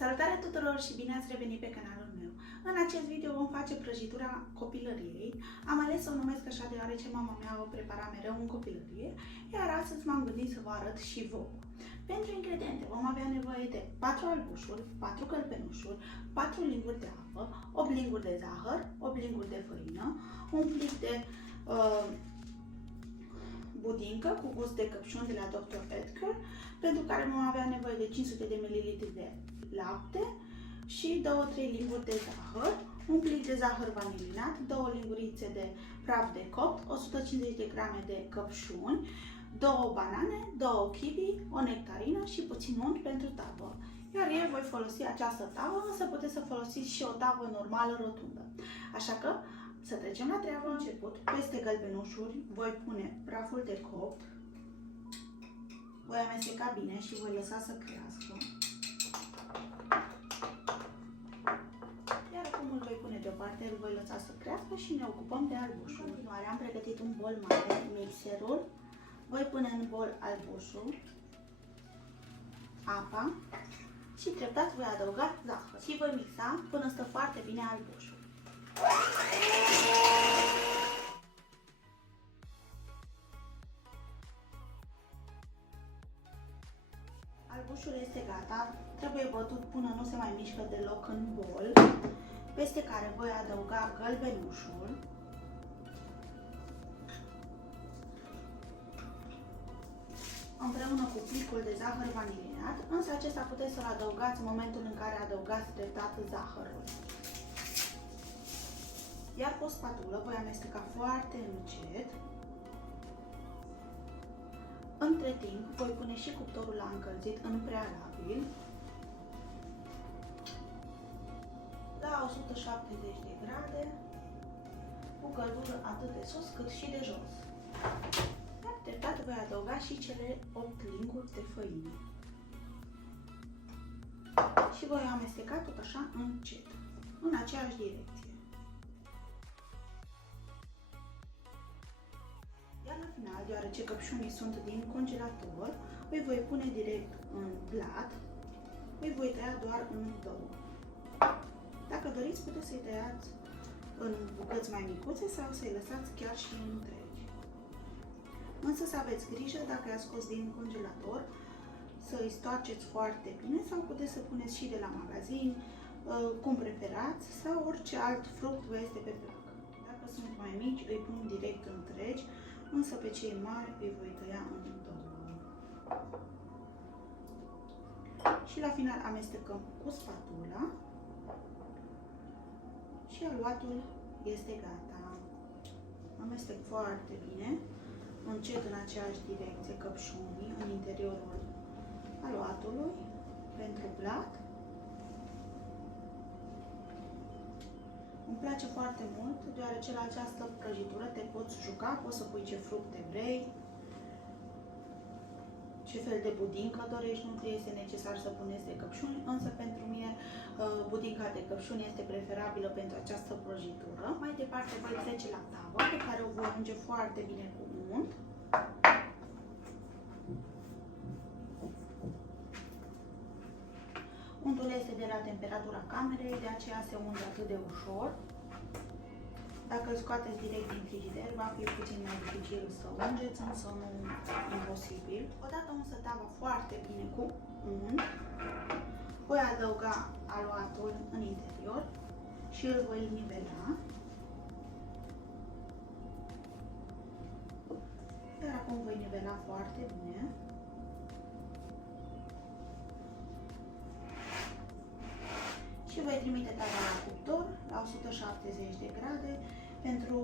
Salutare tuturor și bine ați revenit pe canalul meu. În acest video vom face prăjitura copilăriei. Am ales să o numesc așa deoarece mama mea o prepara mereu în copilărie, iar astăzi m-am gândit să vă arăt și vouă. Pentru ingrediente vom avea nevoie de 4 albușuri, 4 călbenușuri, 4 linguri de apă, 8 linguri de zahăr, 8 linguri de făină, un plic de budincă cu gust de căpșun de la Dr. Oetker, pentru care vom avea nevoie de 500 de ml de lapte și 2-3 linguri de zahăr, un plic de zahăr vanilinat, 2 lingurițe de praf de copt, 150 de grame de căpșuni, 2 banane, 2 kiwi, o nectarină și puțin unt pentru tavă. Iar eu voi folosi această tavă, însă puteți să folosiți și o tavă normală rotundă. Așa că să trecem la treabă. Început, peste gălbenușuri voi pune praful de copt, voi amesteca bine și voi lăsa să crească. Iar acum îl voi pune deoparte, îl voi lăsa să crească și ne ocupăm de albușul. În continuare am pregătit un bol mare, mixerul, voi pune în bol albușul, apa și treptat voi adăuga zahăr și voi mixa până stă foarte bine albușul. Albușul este gata, trebuie bătut până nu se mai mișcă deloc în bol, peste care voi adăuga gălbenușul, împreună cu plicul de zahăr vanilinat, însă acesta puteți să-l adăugați în momentul în care adăugați treptat zahărul. Iar cu o spatulă voi amesteca foarte încet. Între timp voi pune și cuptorul la încălzit în prealabil la 170 de grade, cu căldură atât de sus cât și de jos. Iar treptat voi adăuga și cele 8 linguri de făină. Și voi amesteca tot așa încet, în aceeași direcție. Iar la final, deoarece căpșunii sunt din congelator, îi voi pune direct în plat, îi voi tăia doar în două. Dacă doriți, puteți să-i tăiați în bucăți mai micuțe sau să-i lăsați chiar și întregi. Însă să aveți grijă, dacă i-ați scos din congelator, să îi stoarceți foarte bine sau puteți să puneți și de la magazin, cum preferați, sau orice alt fruct vă este pe plac. Dacă sunt mai mici, îi pun direct întregi, însă pe cei mari îi voi tăia în două. Și la final amestecăm cu spatula și aluatul este gata. Amestec foarte bine, încet în aceeași direcție căpșunii în interiorul aluatului pentru plat. Îmi place foarte mult, deoarece la această prăjitură te poți juca, poți să pui ce fructe vrei, ce fel de budincă dorești, nu este necesar să puneți de căpșuni, însă pentru mine budinca de căpșuni este preferabilă pentru această prăjitură. Mai departe voi trece la tavă, pe care o voi unge foarte bine cu unt. Untul este de la temperatura camerei, de aceea se unge atât de ușor. Dacă îl scoateți direct din frigider, va fi puțin mai dificil să ungeți, însă nu imposibil. Odată unsă tava foarte bine cu unt, voi adăuga aluatul în interior și îl voi nivela. Iar acum voi nivela foarte bine. Și voi trimite tava la cuptor la 170 de grade pentru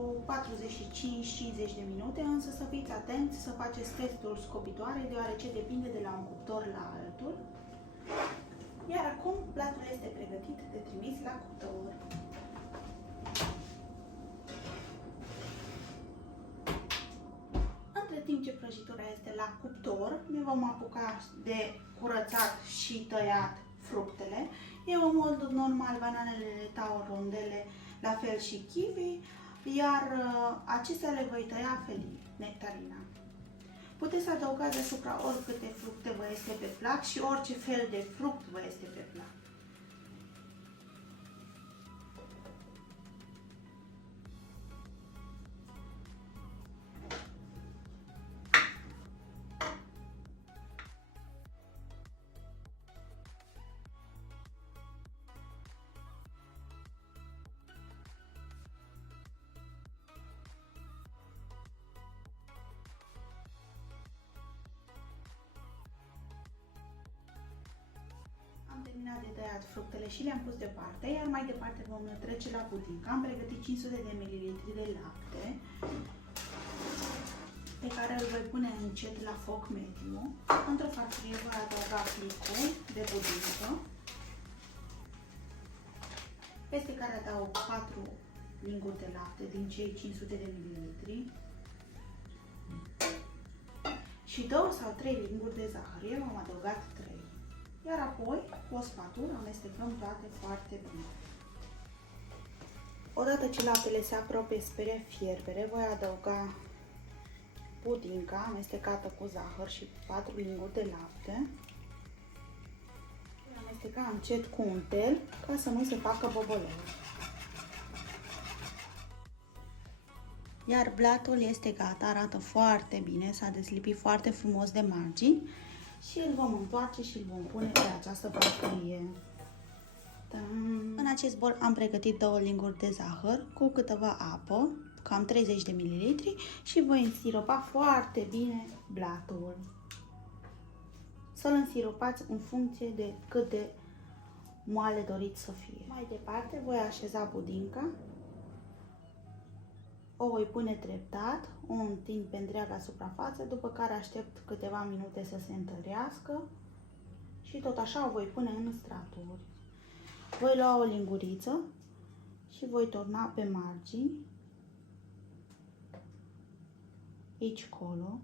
45-50 de minute, însă să fiți atenți să faceți testul scobitoare, deoarece depinde de la un cuptor la altul. Iar acum platul este pregătit de trimis la cuptor. Între timp ce prăjitura este la cuptor, ne vom apuca de curățat și tăiat fructele. Eu în mod normal bananele le tau în rondele, la fel și kiwi, iar acestea le voi tăia felii, nectarina. Puteți adăuga deasupra oricâte fructe vă este pe plac și orice fel de fruct vă este pe plac. terminat de tăiat fructele și le-am pus deoparte, iar mai departe vom trece la puding. Am pregătit 500 de ml de lapte pe care îl voi pune încet la foc mediu. Într-o farfurie voi adăuga plicul de budincă, peste care adaug 4 linguri de lapte din cei 500 de ml și 2 sau 3 linguri de zahăr. Eu am adăugat 3. Iar apoi, cu o spatulă, amestecăm toate foarte bine. Odată ce laptele se apropie spre fierbere, voi adăuga pudinca amestecată cu zahăr și 4 linguri de lapte. Voi amesteca încet cu un tel ca să nu se facă bobolele. Iar blatul este gata, arată foarte bine, s-a deslipit foarte frumos de margini și îl vom întoarce și îl vom pune pe această farfurie. În acest bol am pregătit 2 linguri de zahăr cu câteva apă, cam 30 de ml și voi însiropa foarte bine blatul. Să-l însiropați în funcție de cât de moale doriți să fie. Mai departe voi așeza budinca. O voi pune treptat, o întind pe întreaga suprafață, după care aștept câteva minute să se întărească și tot așa o voi pune în straturi. Voi lua o linguriță și voi torna pe margini, aici colo,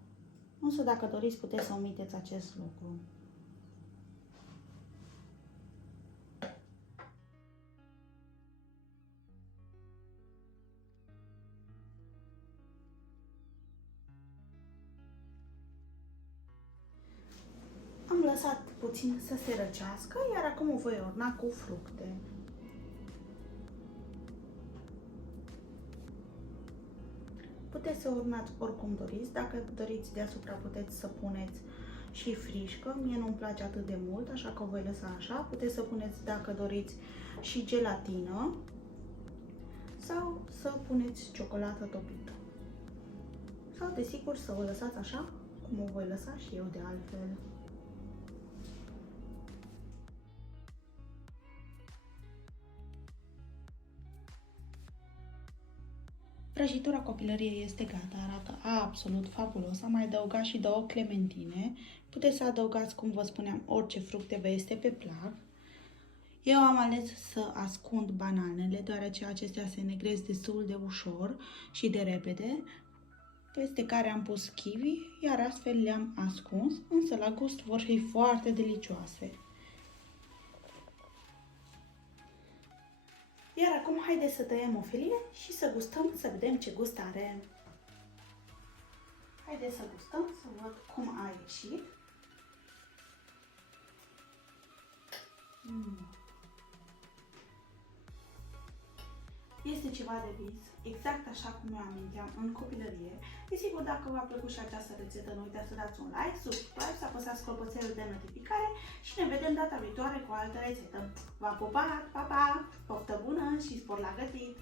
însă dacă doriți puteți să omiteți acest lucru. Am lăsat puțin să se răcească, iar acum o voi orna cu fructe. Puteți să urnați oricum doriți, dacă doriți deasupra puteți să puneți și frișcă, mie nu-mi place atât de mult, așa că o voi lăsa așa. Puteți să puneți, dacă doriți, și gelatină sau să puneți ciocolată topită. Sau, desigur, să o lăsați așa, cum o voi lăsa și eu de altfel. Prăjitura copilăriei este gata, arată absolut fabulos. Am mai adăugat și 2 clementine. Puteți să adăugați, cum vă spuneam, orice fructe vă este pe plac. Eu am ales să ascund bananele, deoarece acestea se negresc destul de ușor și de repede, peste care am pus kiwi, iar astfel le-am ascuns, însă la gust vor fi foarte delicioase. Iar acum haideți să tăiem o felie și să gustăm, să vedem ce gust are. Haideți să gustăm, să văd cum a ieșit. Este ceva de vis, exact așa cum eu aminteam în copilărie. Desigur, dacă v-a plăcut și această rețetă, nu uitați să dați un like, subscribe, să apăsați clopoțelul de notificare și ne vedem data viitoare cu o altă rețetă. V-am pupat, pa, pa! Poftă bună și spor la gătit!